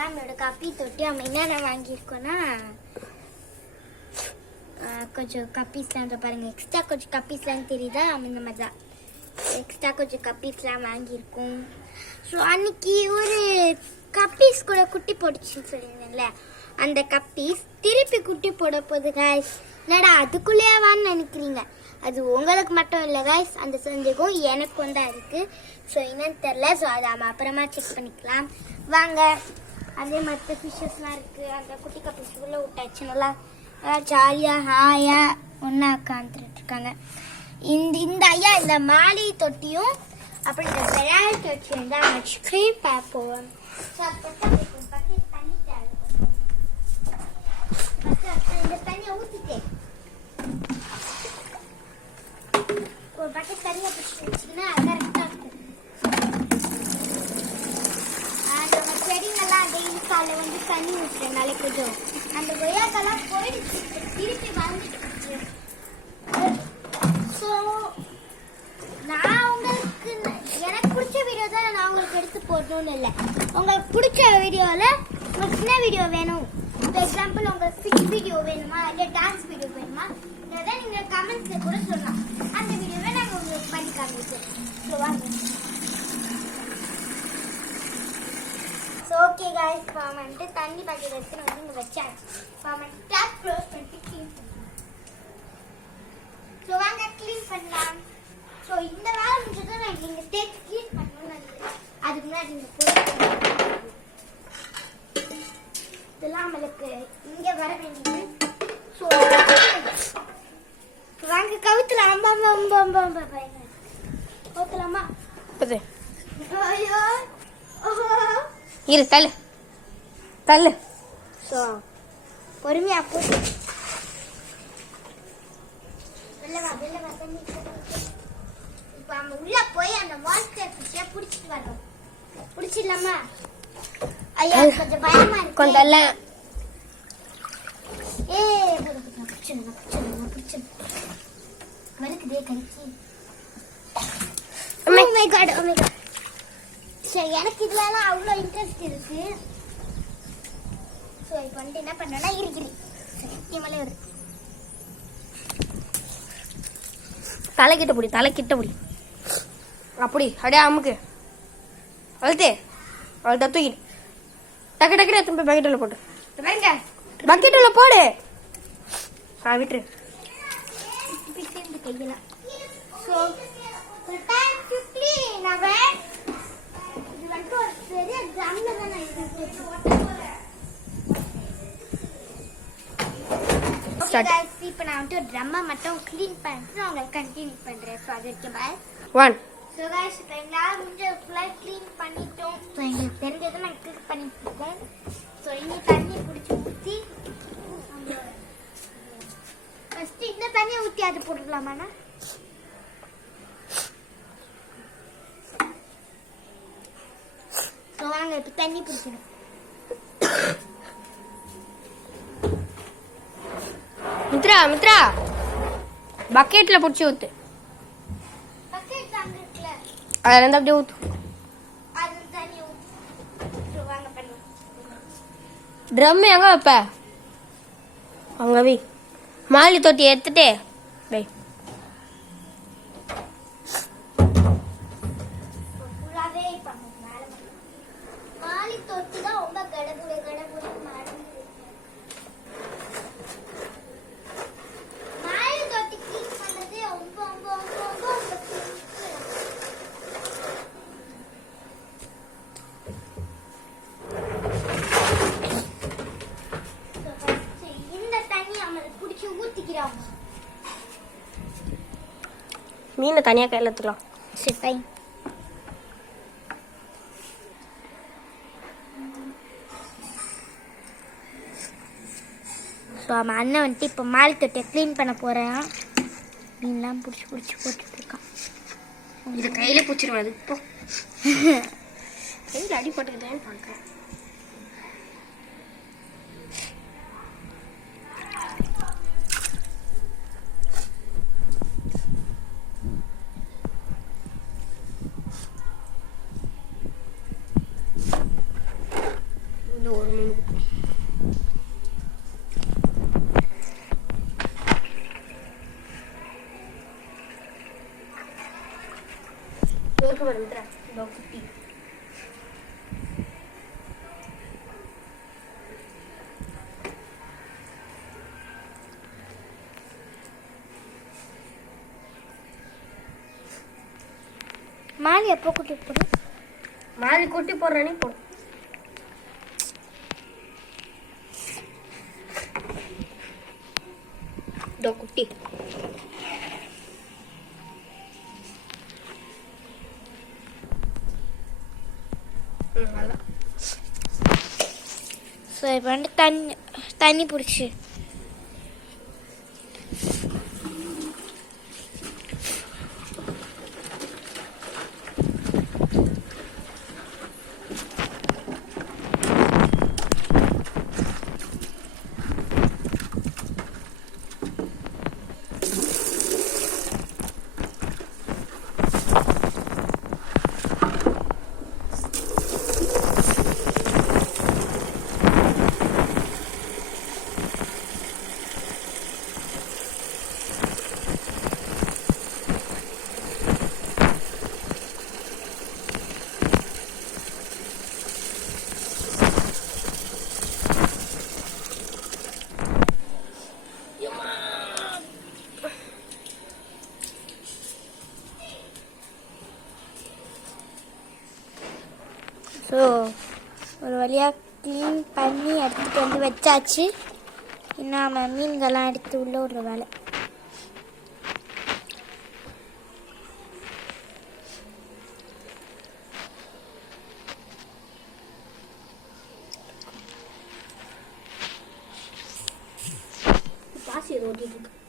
இதான் நம்மளோட கப்பி தொட்டி. நம்ம என்னென்ன வாங்கியிருக்கோன்னா கொஞ்சம் கப்பீஸ்லாம் பாருங்க, எக்ஸ்ட்ரா கொஞ்சம் கப்பீஸ்லாம் தெரியுதா, இந்த மாதிரி தான் எக்ஸ்ட்ரா கொஞ்சம் கப்பீஸ்லாம் வாங்கியிருக்கோம். ஸோ அன்னைக்கு ஒரு கப்பீஸ் கூட குட்டி போட்டுச்சுன்னு சொல்லியிருந்தேன்ல, அந்த கப்பீஸ் திருப்பி குட்டி போட போகுது காய்ஸ். என்னடா அதுக்குள்ளேயாவான்னு நினைக்கிறீங்க, அது உங்களுக்கு மட்டும் இல்லை காய்ஸ், அந்த சந்தேகம் எனக்கும் தான் இருக்குது. ஸோ என்னன்னு தெரில, ஸோ அதை நம்ம அப்புறமா செக் பண்ணிக்கலாம் வாங்க. அதே மற்ற ஃபிஷ்ஷஸ்லாம் இருக்குது, அந்த குட்டி கப்பீஸ் உள்ள விட்டாச்சு. நல்லா ஜாலியாக ஹாயாக ஒன்றா உட்காந்துருக்காங்க. இந்த ஐயா இந்த மாலி தொட்டியும் அப்புறம் இந்த விளையாட்டு தொட்டி வந்து அவங்க ஸ்க்ரீன் பார்ப்போம். தண்ணி தேவை, இந்த தண்ணியை ஊற்றிட்டேன், ஒரு பக்கெட் தண்ணியை பிடிச்சி வச்சுக்கினா கரெக்டாக இருக்கும். நம்ம செடிங்கெல்லாம் டெய்லி காலை வந்து தண்ணி ஊற்றுறேன் நாளைக்கு கொஞ்சம். அந்த கொய்யாக்கெல்லாம் போயிடுச்சு, திருப்பி வாங்கிட்டு. ஸோ நான் உங்களுக்கு எனக்கு பிடிச்ச வீடியோ தான் நான் உங்களுக்கு எடுத்து போடணும்னு இல்லை. உங்களுக்கு பிடிச்ச வீடியோவில் உங்களுக்கு சின்ன வீடியோ வேணும், ஃபார் எக்ஸாம்பிள் உங்களுக்கு ஃபிஷ் வீடியோ வேணுமா இல்லை டான்ஸ் வீடியோ வேணுமா, இதை நீங்கள் கமெண்ட்ஸில் கூட சொல்லலாம். அந்த வீடியோவை நாங்கள் உங்களுக்கு பண்ணி காமிச்சோம். ஸோ வாங்க. ஸோ ஓகே காய்ஸ், வந்துட்டு தண்ணி பாக்கெட் எடுத்துன்னு வந்து இங்கே வச்சாச்சு. வந்துட்டு டேப் க்ளோஸ் பண்ணிட்டு க்ளீன் பண்ணலாம். ஸோ வாங்க க்ளீன் பண்ணலாம். ஸோ இந்த வேலை முடிஞ்சது நான் நீங்கள் டேக் க்ளீன் பண்ணணும்னு நினைக்கிறேன். அதுக்கு முன்னாடி இந்த பொருள் இதெல்லாம் நம்மளுக்கு இங்கே வர வேண்டியது. ஸோ வாங்க கவுத்துலாம். அம்பா அம்பா அம்பா அம்பா பையன் கவுத்துலாமா? ஐயோ இரு, தள்ளு தள்ளு. ஸோ பொறுமையாக போட்டு வெள்ளவா வெள்ளவா தண்ணி. இப்போ நம்ம உள்ளே போய் அந்த மான்ஸ்டர் ஃபிஷ்ஷை பிடிச்சிட்டு வரோம். பிடிச்சிடலாமா? ஐயா கொஞ்சம் பயமா இருக்கு. கொஞ்சம் பிடிச்சிடுங்க வலிக்குதே கடிச்சு. Oh my god, oh my god. சரி, எனக்கு இதுலலாம் அவ்வளோ இன்ட்ரெஸ்ட் இருக்கு. ஸோ இப்போ வந்துட்டு என்ன பண்ணோன்னா இருக்கிறேன் சத்தியமாலே வருது. தலைக்கிட்ட முடி, தலைக்கிட்ட முடி, அப்படி அப்படியே அமுக்கு, அழுத்தே அழுத்தா தூக்கிட்டு டக்கு டக்கு எடுத்து போய் பக்கெட்டில் போட்டு பக்கெட்டில் போடு. விட்டுரு இந்த கையெல்லாம். ஸோ டைம் டு க்ளீன் அவன். இது வந்துட்டு ஒரு பெரிய ட்ரம்ல தான் நான் இது இப்போ நான் வந்துட்டு ஒரு ட்ரம்மை மட்டும் க்ளீன் பண்ணிட்டு நான் உங்களுக்கு கண்டினியூ பண்ணுறேன். ஸோ அது வரைக்கும் பாய். 1 ஸோ கைஸ் இப்போ எங்களால் முடிஞ்ச ஃபுல்லாக க்ளீன் பண்ணிட்டோம். ஸோ எங்களுக்கு தெரிஞ்சதை நாங்கள் க்ளீன் பண்ணிட்டு இருக்கோம். ஸோ இனி தண்ணி பிடிச்சி ஊற்றி ஃபஸ்ட்டு இந்த தண்ணியை ஊற்றி அது போட்டுக்கலாமாண்ணா? ஸோ வாங்க இப்போ தண்ணி பிடிக்கணும். மித்ரா மித்ரா பக்கெட்டில் பிடிச்சி ஊற்று. பக்கெட் அங்கே இருக்குல்ல, அதில் இருந்து அப்படியே ஊற்று. அது தண்ணி ஊற்றி. ஸோ வாங்க பண்ணுவோம். ட்ரம் எங்கே வைப்ப? அங்கே வை. மாலி தொட்டி எடுத்துட்டு வை. ஃபுல்லாகவே மேலே மாலி தொட்டி தான் ரொம்ப கடவுளை கடவுளை மாறி. மாலி தொட்டி க்ளீன் பண்ணுறது ரொம்ப ரொம்ப ரொம்ப ரொம்ப இந்த தண்ணி அவங்களுக்கு பிடிச்சி ஊற்றிக்கிறாங்க. மீனை தனியாக கையில் எடுத்துக்கலாம். சரி ஃபைன். ஸோ அவன் அண்ணன் வந்துட்டு இப்போ மாலி தொட்டியை க்ளீன் பண்ண போகிறேன். மீன்லாம் பிடிச்சி பிடிச்சி போட்டுட்ருக்கான். இது கையில் பிடிச்சிருவேன். அது இப்போ கையில் அடி போட்டுக்கிட்டேன்னு பார்க்குறேன். இருக்கு பாரு மித்ரா, இதோ குட்டி. மாலி எப்போ குட்டி போடும்? மாலி குட்டி போடுறானே போடும். இதோ குட்டி. நல்லா. ஸோ இப்போ வந்து தண்ணி பிடிச்சி ஸோ ஒரு வழியாக க்ளீன் பண்ணி எடுத்துகிட்டு வந்து வச்சாச்சு. இன்னும் நம்ம மீன்கள்லாம் எடுத்து உள்ள ஒரு வேலை. பாசி ஏதோ ஓட்டிட்டு இருக்கு.